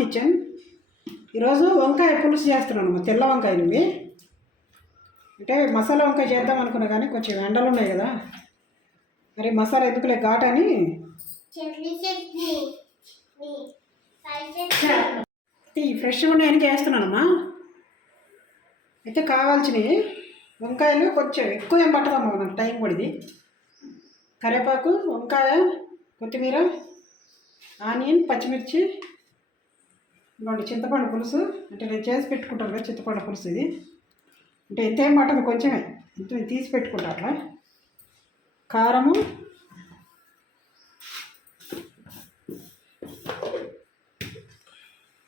Kitchen. ఈరోజు వంకాయ పులుసు చేస్తున్నాను. తెల్ల వంకాయలు ఇవి. అంటే మసాలా వంకాయ చేద్దాం అనుకున్నా కానీ కొంచెం ఎండలు ఉన్నాయి కదా, మరి మసాలా ఎందుకులే ఘాటని ఫ్రెష్గా ఉన్నాయని చేస్తున్నానమ్మా. అయితే కావాల్సినవి వంకాయలు కొంచెం ఎక్కువ ఏం పట్టదమ్మా, నాకు టైం పడింది. కరివేపాకు, వంకాయ, కొత్తిమీర, ఆనియన్, పచ్చిమిర్చి, ఇవ్వండి చింతపండు పులుసు. అంటే నేను చేసి పెట్టుకుంటాను కదా చింతపండు పులుసు. ఇది అంటే ఎంతేం పట్టదు, కొంచెమే, ఇంత తీసి పెట్టుకుంటా. అట్లా కారము,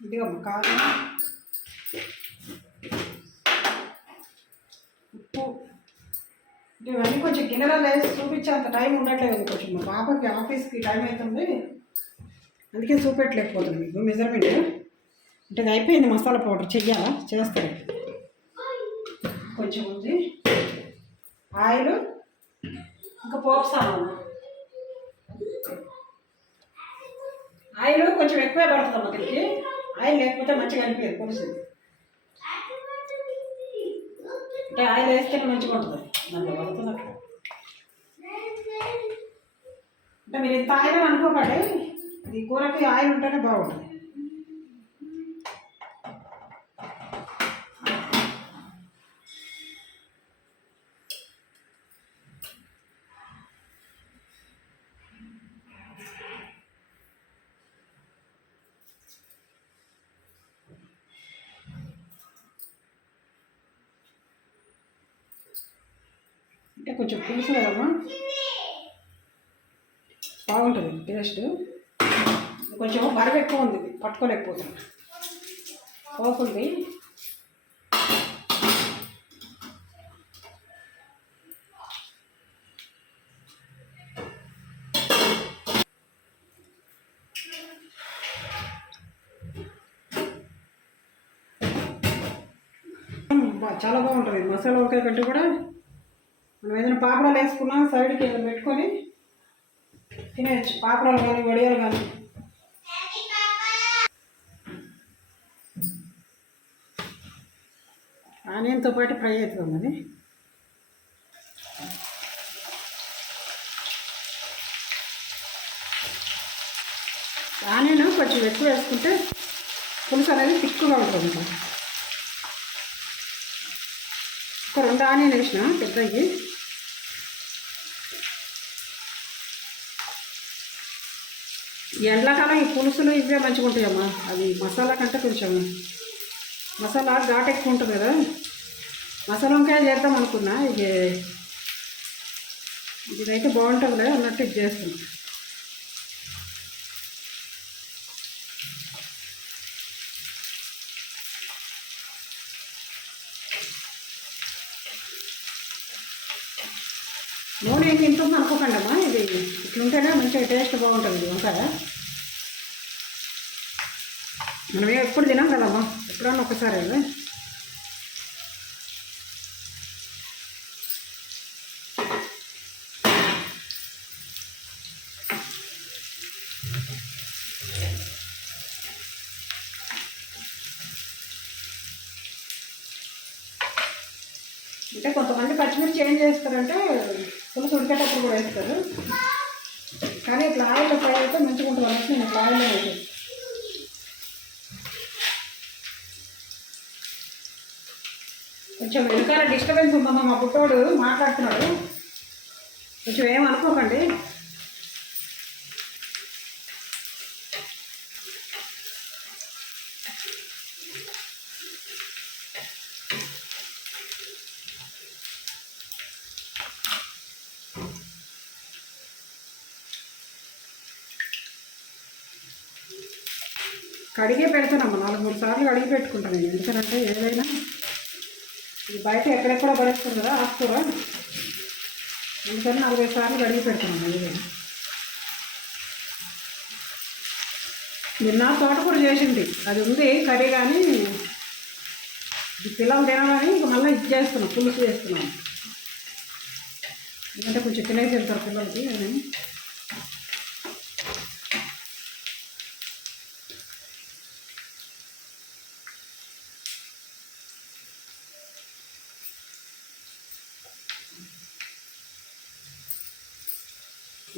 ఇదిగమ్మ కారం, ఉప్పు. ఇవన్నీ కొంచెం గిన్నెలలో వేసి చూపించే అంత టైం ఉండట్లేదు. కొంచెం మా పాపకి ఆఫీస్కి టైం అవుతుంది, అందుకే చూపెట్టలేకపోతుంది మీకు మెజర్మెంట్. అంటే అది అయిపోయింది. మసాలా పౌడర్ చెయ్యాలా, చేస్తాను. కొంచెం ఉంది ఆయిల్, ఇంకా పోపు సామాను. ఆయిల్ కొంచెం ఎక్కువే పడుతుంది అతనికి. ఆయిల్ లేకపోతే మంచిగా అనిపించదు పులుసు. అంటే ఆయిల్ వేస్తేనే మంచిగా ఉంటుంది. దాంట్లో పడుతుంది అట్లా. అంటే మీరు ఇంత ఆయిల్ అనుకోకండి, ఈ కూరకి ఆయిల్ ఉంటేనే బాగుంటుంది. అంటే కొంచెం పులుసు కదమ్మా, బాగుంటుంది టేస్ట్. కొంచెం బరువు ఎక్కువ ఉంది, పట్టుకోలేకపోతుంది. పోతుంది. చాలా బాగుంటుంది మసాలా వంకాయ కంటే కూడా. మనం ఏదైనా పాపడాలు వేసుకున్నా సైడ్కి ఏదైనా పెట్టుకొని తినేయచ్చు. పాపడాలు కానీ వడియాలు కానీ. ఆనియన్తో పాటు ఫ్రై అవుతుంది అది. ఆనియన్ కొంచెం ఎక్కువ వేసుకుంటే పులుసు అనేది తిక్కుగా ఉంటుంది. ఒక 2 ఆనియన్ వేసిన పెద్దవి. ఎండాకాలం ఈ పులుసులు ఇవే మంచిగా ఉంటాయమ్మా. అది మసాలా కంటే కొంచెం మసాలా ఘాటు ఎక్కువ ఉంటుంది కదా. మసాలా వంకాయ చేద్దాం అనుకున్నా, ఇదైతే బాగుంటుందిలే అన్నట్టు ఇది చేస్తుంది. నూనె ఏం తింటుంది అనుకోకండి అమ్మా. ఇది ఇట్లుంటేనే మంచిగా టేస్ట్ బాగుంటుంది వంకాయ. మనం ఎప్పుడు తినాం కదమ్మా, ఎప్పుడన్నా ఒకసారి కదా. అంటే కొంతమంది పచ్చిమిర్చి ఏం చేస్తారంటే పులుసు ఉడికేటప్పుడు కూడా వేస్తారు, కానీ ఇట్లా ఆయిల్లో ఫ్రై అయితే మంచిగా ఉంటుంది అన్నట్టు నేను ఇట్లా ఆయిల్లో వేసాను. కొంచెం వెనకాల డిస్టర్బెన్స్ ఉందమ్మా, మా పుట్టోడు మాట్లాడుతున్నాడు, కొంచెం ఏమనుకోకండి. కడిగే పెడతానమ్మా, 4-3 సార్లు కడిగి పెట్టుకుంటాను నేను. ఎందుకంటే ఏదైనా ఇది బయట ఎక్కడెక్కడ పడేస్తుంది కదా ఆకుకూర, అందుకని 4-5 సార్లు కడిగి పెడతానమ్మా ఏదైనా. నిన్న తోటకూర చేసింది, అది ఉంది కర్రీ, కానీ ఇది పిల్లలు తినాలని ఇంక మళ్ళీ ఇది చేస్తున్నాం, పులుసు చేస్తున్నాం. ఎందుకంటే కొంచెం తినేసి వెళ్తారు పిల్లలకి అని.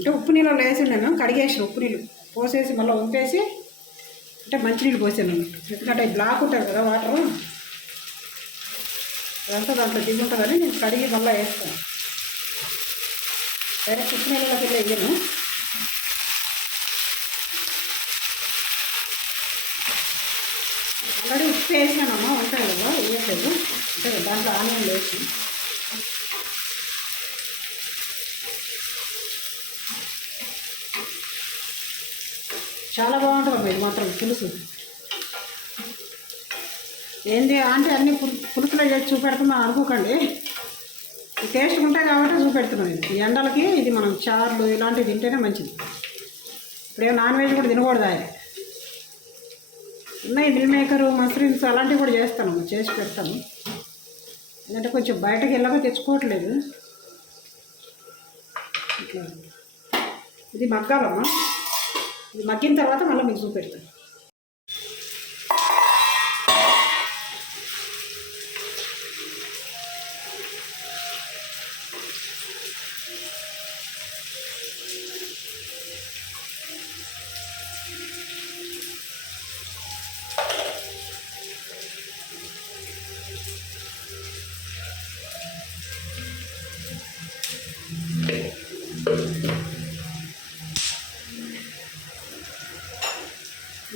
అంటే ఉప్పు నీళ్ళు వేసి నేను కడిగేసిన ఉప్పు నీళ్ళు పోసేసి మళ్ళీ వంపేసి అంటే మంచినీళ్ళు పోసాను ఎందుకంటే బ్లాక్ ఉంటుంది కదా వాటర్ అదంతా దాంట్లో దిగి ఉంటుందని నేను కడిగి మళ్ళీ వేస్తాను డైరెక్ట్ ఉప్పు నీళ్ళకి వెళ్ళి వేయను ఆల్రెడీ ఉప్పు వేసానమ్మా ఉంటాయి కదా వేయట్లేదు అంటే దాంట్లో ఆనియన్ వేసి చాలా బాగుంటుంది ఇది మాత్రం పులుసు ఏంది అంటే అన్ని పులుసులో చేసి చూపెడుతున్నాం అనుకోకండి టేస్ట్ ఉంటాయి కాబట్టి చూపెడుతున్నాం ఇది ఈ ఎండలకి ఇది మనం చార్లు ఇలాంటివి తింటేనే మంచిది ఇప్పుడే నాన్ వెజ్ కూడా తినకూడదు ఉన్నాయి మిల్ మేకరు మష్రూమ్స్ అలాంటివి కూడా చేస్తాను చేసి పెడతాను ఎందుకంటే కొంచెం బయటకు వెళ్ళగా తెచ్చుకోవట్లేదు ఇట్లా ఇది మగ్గాలమ్మా ఇది మగ్గిన తర్వాత మళ్ళీ మీకు చూపెడతాను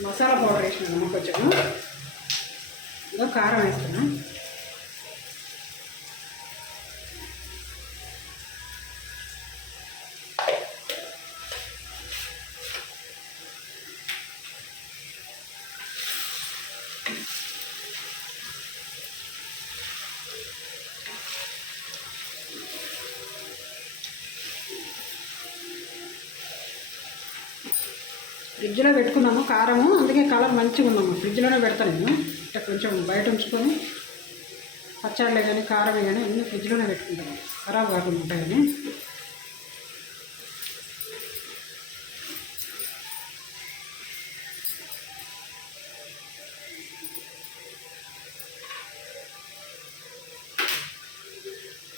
మసాలా పౌడర్ వేసినాను కొంచెము ఇంకా కారం వేస్తున్నా ఫ్రిడ్జ్లో పెట్టుకున్నాము కారము అందుకే కలర్ మంచిగా ఉన్నాము ఫ్రిడ్జ్లోనే పెడతాను నేను అంటే కొంచెం బయట ఉంచుకొని పచ్చళ్ళే కానీ కారమే కానీ అన్నీ ఫ్రిడ్జ్లోనే పెట్టుకుంటాను ఖరాబ్ కాకుండా ఉంటాయని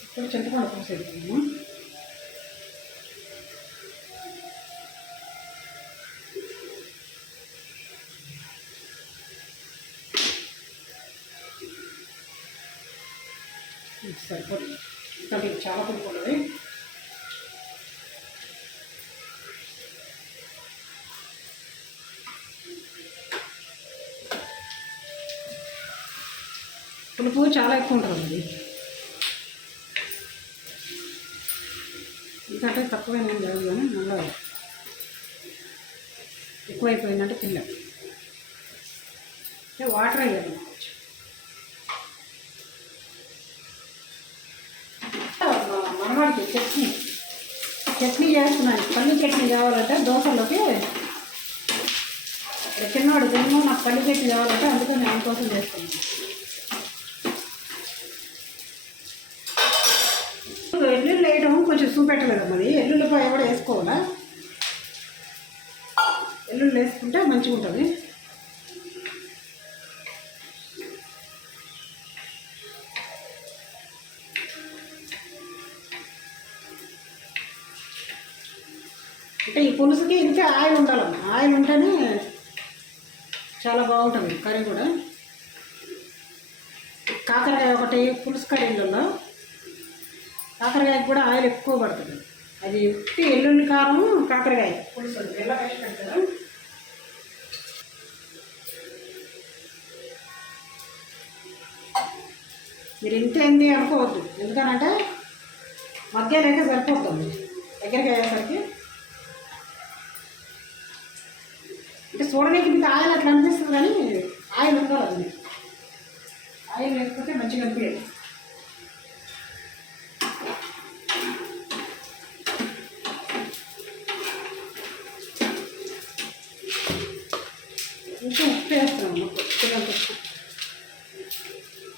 ఇప్పుడు చింతపండు పోసేస్తున్నాము సరిపోతుంది ఇంకా చాలా పులుపున్నది పులుపు చాలా ఎక్కువ ఉంటుంది అది ఎందుకంటే తక్కువైనా ఏం లేదు కానీ మళ్ళీ ఎక్కువైపోయిందంటే తినలేం అంటే వాటర్ అయ్యాలి మనవాడికి చట్నీ చేస్తున్నాను పల్లి చట్నీ కావాలంటే దోశలోకి చిన్నవాడు తిన్నాము నాకు పల్లి చట్నీ కావాలంటే అందుకని నేను కోసం చేస్తున్నాను ఎల్లుల్లి వేయడం కొంచెం చూపెట్టలేదు మరి ఎల్లుల్లిపాయ కూడా వేసుకోవాలా ఎల్లుల్లి వేసుకుంటే మంచిగా ఉంటుంది అంటే ఈ పులుసుకి ఇంతే ఆయిల్ ఉండాలమ్మా ఆయిల్ ఉంటేనే చాలా బాగుంటుంది కర్రీ కూడా కాకరకాయ ఒకటి పులుసు కర్రీలలో కాకరకాయకి కూడా ఆయిల్ ఎక్కువ పడుతుంది అది ఉట్టి ఎల్లుల్లి కారం కాకరకాయ పులుసు ఎలా వేసి పెడతారు మీరు ఇంత ఏంది అనుకోవద్దు ఎందుకనంటే మధ్యాహ్నం సరిపోతుంది దగ్గరికి అయ్యేసరికి అంటే చూడడానికి మీకు ఆయిల్ అట్లా అనిపిస్తుంది కానీ ఆయిల్ ఉండాలి అది ఆయిల్ లేకపోతే మంచిగా అనిపించదు కొంచెం ఉప్పు వేస్తున్నాము పిల్లలకి ఉప్పు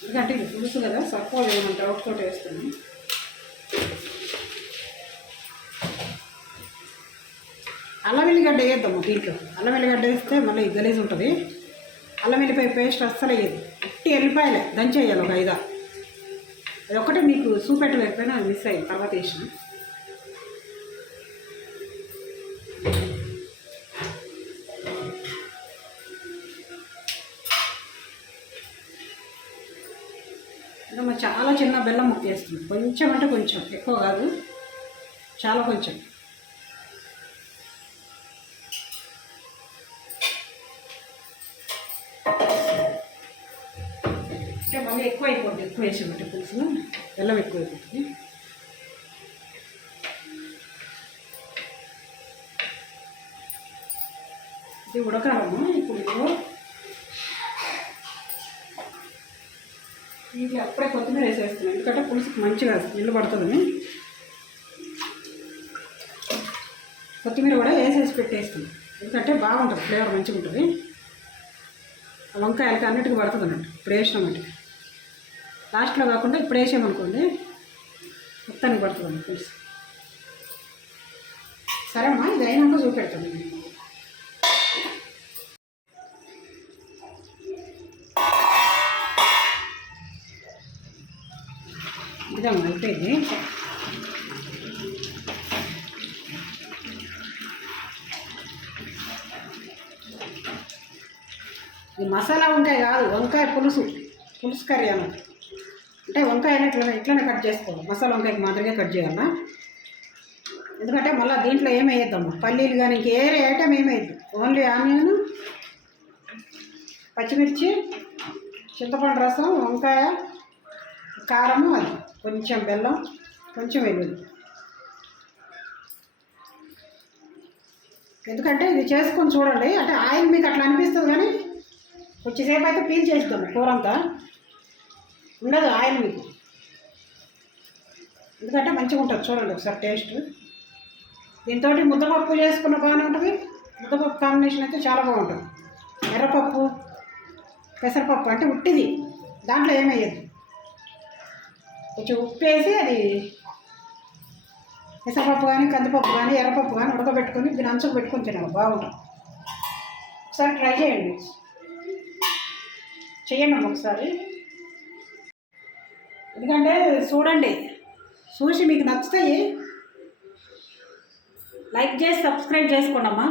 ఎందుకంటే ఇది పులుసు కదా సరిపోదు ఏమంటే డౌట్తో వేస్తున్నాము అల్లం వెల్లిగడ్డ వేద్దాము దీంట్లో అల్లం వెల్లిగడ్డ వేస్తే మళ్ళీ గలీజ్ ఉంటుంది అల్లం వెల్లిపాయ పేస్ట్ అస్సలు వేయదు ఉట్టి ఎల్లిపాయలే దంచేయాలి ఒక 5 అది ఒకటే మీకు చూపెట్టలేకపోయినా అది మిస్ అయ్యింది తర్వాత వేసిన చేస్తుంది. కొంచెం అంటే కొంచెం, ఎక్కువ కాదు, చాలా కొంచెం. అంటే మళ్ళీ ఎక్కువ అయిపోతుంది, ఎక్కువ వేసామంటే పులుసు బెల్లం ఎక్కువ అయిపోతుంది. ఇది ఉడకాలమ్మా. ఇప్పుడు ఇది అప్పుడే కొత్తిమీర వేసేస్తున్నాను, ఎందుకంటే పులుసుకి మంచిగా స్మెల్ పడుతుందని. కొత్తిమీర కూడా వేసేసి పెట్టేస్తుంది, ఎందుకంటే బాగుంటుంది, ఫ్లేవర్ మంచిగా ఉంటుంది. వంకాయలకి అన్నిటికీ పడుతుంది అన్నట్టు. ఇప్పుడు వేసినామంటే లాస్ట్లో కాకుండా ఇప్పుడు వేసామనుకోండి మొత్తానికి పడుతుంది పులుసు. సరే అమ్మా, ఇది అయినాక చూపెడతాను. ఇదమ్మా అయిపోయింది. ఇది మసాలా వంకాయ కాదు, వంకాయ పులుసు, పులుసు కర్రీ అన్నమాట. అంటే వంకాయలు ఇట్లనే కట్ చేసుకోవాలి, మసాలా వంకాయకి మాదిరిగా కట్ చేయాలా. ఎందుకంటే మళ్ళీ దీంట్లో ఏమి వేయద్దమ్మా, పల్లీలు కానీ ఇంకే ఐటమ్ ఏమి వేయద్దు. ఓన్లీ ఆనియన్, పచ్చిమిర్చి, చింతపండు రసం, వంకాయ, కారము, అది కొంచెం బెల్లం, కొంచెం వెల్లుల్లి. ఎందుకంటే ఇది చేసుకొని చూడండి, అంటే ఆయిల్ మీకు అట్లా అనిపిస్తుంది కానీ కొంచెంసేపు అయితే పీల్ చేస్తాము, కూర అంతా ఉండదు ఆయిల్ మీకు. ఎందుకంటే మంచిగా ఉంటుంది, చూడండి ఒకసారి టేస్ట్. దీంతో ముద్దపప్పు చేసుకున్న బాగానే ఉంటుంది, ముద్దపప్పు కాంబినేషన్ అయితే చాలా బాగుంటుంది. ఎర్రపప్పు, పెసరపప్పు అంటే ఉట్టిది, దాంట్లో ఏమయ్యదు. కొంచెం ఉప్పు వేసి అది పెసరపప్పు కానీ, కందిపప్పు కానీ, ఎర్రపప్పు కానీ ఉడకబెట్టుకొని దీని అంచుకు పెట్టుకొని తినాలి, బాగుంటుంది. ఒకసారి ట్రై చేయండి, చెయ్యండి ఒకసారి. ఎందుకంటే చూడండి, చూసి మీకు నచ్చుతాయి, లైక్ చేసి సబ్స్క్రైబ్ చేసుకోండి అమ్మా.